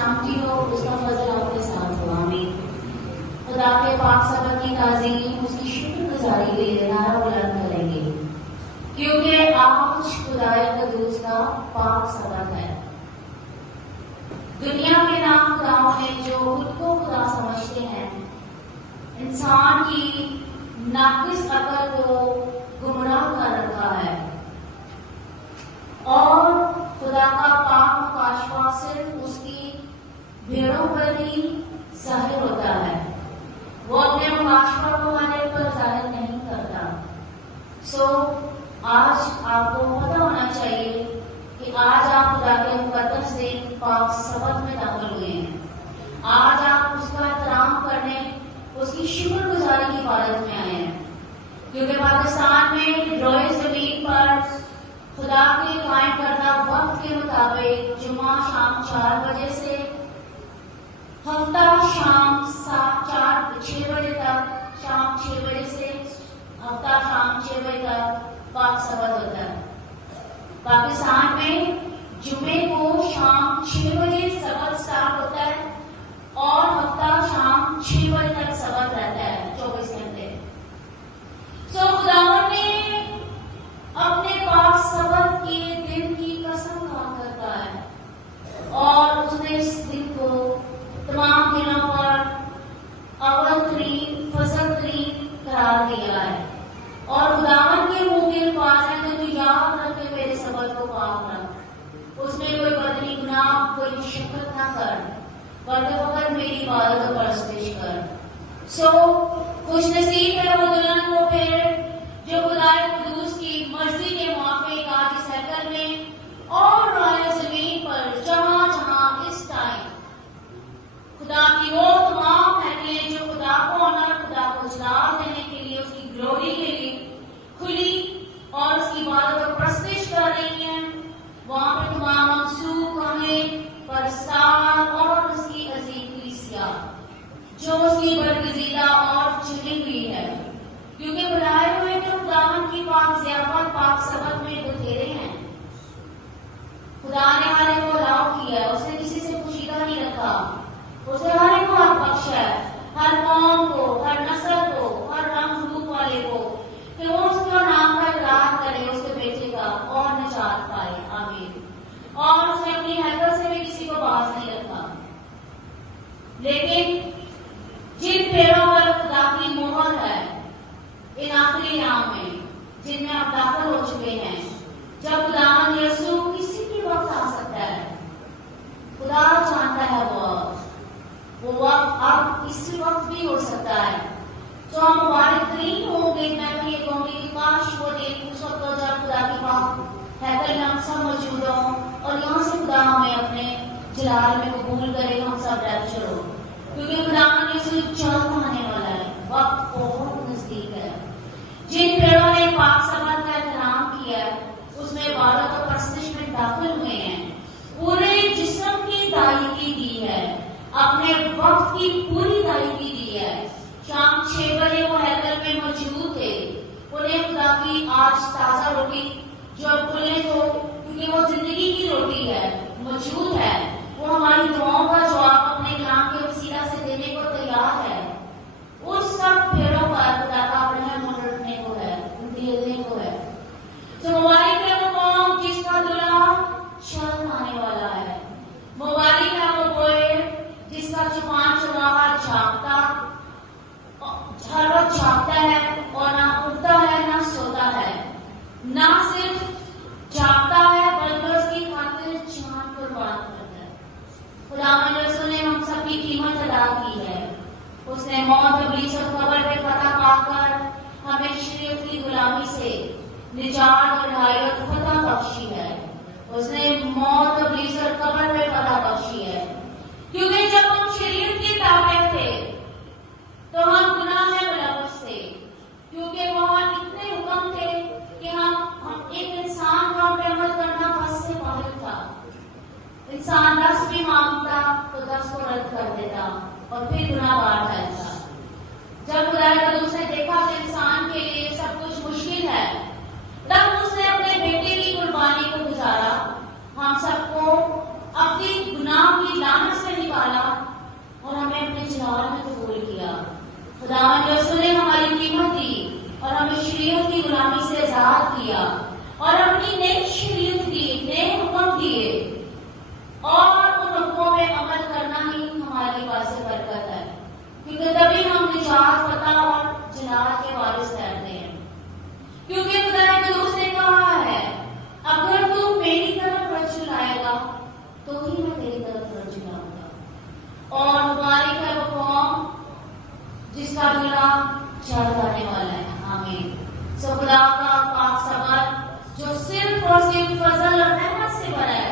सलामती हो, उसका फजल आपके साथ हो। आमीन। खुदा के पाक सबक की ताज़ीम, उसकी शुक्रगुजारी के लिए नारा बुलंद करेंगे, क्योंकि आज खुदाए कदूस का पाक सबक है। दुनिया के नाम खुदाओं ने जो खुद को खुदा समझते हैं, इंसान की नाकिस अकल को गुमराह कर रखा है और खुदा का पाक मुकाशवा सिर्फ उसकी भेड़ों पर ही जाहिर होता है। वो अपने मुकाशवा को हर एक पर जाहिर नहीं करता। सो आज आपको पता होना चाहिए कि आज आप खुदा के मुकद्दस से पाक सबक में दाखिल हुए हैं। आज आप उसका एहतराम करने, उसकी शुक्रगुजारी की इबादत में आए हैं, क्योंकि पाकिस्तान में रोए जमीन पर खुदा के कायम करदा वक्त के मुताबिक जुमा शाम 4 बजे से हफ्ता शाम 6 बजे तक, शाम 6 बजे से हफ्ता शाम 6 बजे तक पाक सबक होता है। पाकिस्तान में जुमे को शाम 6 बजे सबक स्टार्ट होता है और हफ्ता शाम 6 बजे तक सबक रहता है, 24 घंटे। सो खुदावन ने अपने पाक सबक के दिन की कसम खा करता है और उसने इस दिन को तमाम दिनों पर अव्वल तरीन, फजल तरीन करार दिया है। और खुदावन के मुंह के अल्फाज हैं, जो तू याद रखे मेरे सबक को पाक रख, उसमें कोई बदली गुनाह, कोई मुशक्कत ना कर, बल्कि फकत मेरी इबादत और परस्तिश कर। सो खुश नसीब है वो दुल्हन को फिर जो खुदाए कुदूस की मर्जी के मुआफिक आज इस हैकल में और रोए जमीन पर जहां जहां इस टाइम खुदा की वो तमाम हैकलें जो खुदा को ऑनर, खुदा को जलाल देने के लिए, उसकी ग्लोरी के लिए खुली और उसकी इबादत और परस्तिश कर रही हैं, वहां पर तमाम मंसूब हमें परस्तार और उसकी अजीम कलीसिया जो उसकी बरगजीदा और चुनी हुई है, क्योंकि बुलाए हुए तो खुदावन की पाक ज़ियाफत पाक सबक में बतेरे हैं। खुदा ने हर एक को अलाउ किया है, उसने किसी से पोशीदा नहीं रखा, उसने हर एक को हक बख्शा है, हर कौम को, हर नस्ल को, हर रंग रूप वाले को, कि वो उसके नाम का इकरार करे, उसके बेटे का, और निजात पाए। आमीन। और उसने अपनी हैकल से भी किसी को बाज नहीं रखा। लेकिन जिन पेड़ों पर खुदा की मोहर है इन आखिरी नाम में, जिनमें आप दाखिल हो चुके हैं, जब खुदावन यीशु किसी भी वक्त आ सकता है, खुदा जानता है वो वक्त अब इसी वक्त भी हो सकता है। तो हम मुबारक तरीन होंगे। मैं भी ये कहूंगी कि काश वो दिन उस वक्त हो जब खुदा की पाक हैकल में हम सब मौजूद हों और यहाँ से खुदा हमें अपने जलाल में कबूल करे, हम सब रैप्चर हो, क्योंकि खुदावन यीशु जल्द आने वाला है, वक्त बहुत नजदीक है। जिन पेड़ों ने पाक सबक का एहतराम किया है, उसमें इबादत और परस्तिश में दाखिल हुए हैं, पूरे जिस्म की दायगी दी है, अपने वक्त की पूरी दायगी दी है। शाम 6 बजे वो हैकल में मौजूद थे, उन्हें खुदा की आज ताजा रोटी जो अब खुले तो, क्योंकि वो जिंदगी की रोटी है, मौजूद है, वो हमारी दुआओं का जवाब अपने कलाम के वसीला से देने को तैयार है। उस सब पेड़ों पर खुदा का रहम रखने को है, देने को है। तो मुबारक है वो कौम जिसका दूल्हा जल्द आने वाला है। मुबारक है वो बोए जिसका जुबान चुराहा झांकता, हर वक्त झांकता है और ना उठता है ना सोता है, ना सिर्फ झांकता है बल्कि उसकी खातिर जान कुर्बान करता है। खुदावंद यीशु ने हम सबकी कीमत अदा की है। उसने मौत, इब्लीस और कब्र पे फतह पाकर हमें शरीयत की गुलामी से निजात और रिहाई और फतह बख्शी है। उसने मौत, इब्लीस और कब्र पे फतह बख्शी है, क्योंकि जब हम शरीयत की ताबे थे तो हम गुनाह में मुलव्वस थे, क्योंकि वहां इतने हुक्म थे कि हम एक इंसान का अमल करना बस से बाहर था। इंसान 10 भी मांगता तो 10 को रद्द कर देता और फिर गुनाहगार ठहरता। जब खुदा कदूस ने देखा कि इंसान के लिए सब कुछ मुश्किल है, तब उसने अपने बेटे की कुर्बानी को गुजारा हम सबको अपनी गुनाह की लानत से सो खुदा का पाक सबद जो सिर्फ और सिर्फ फजल और रहमत से भरा है,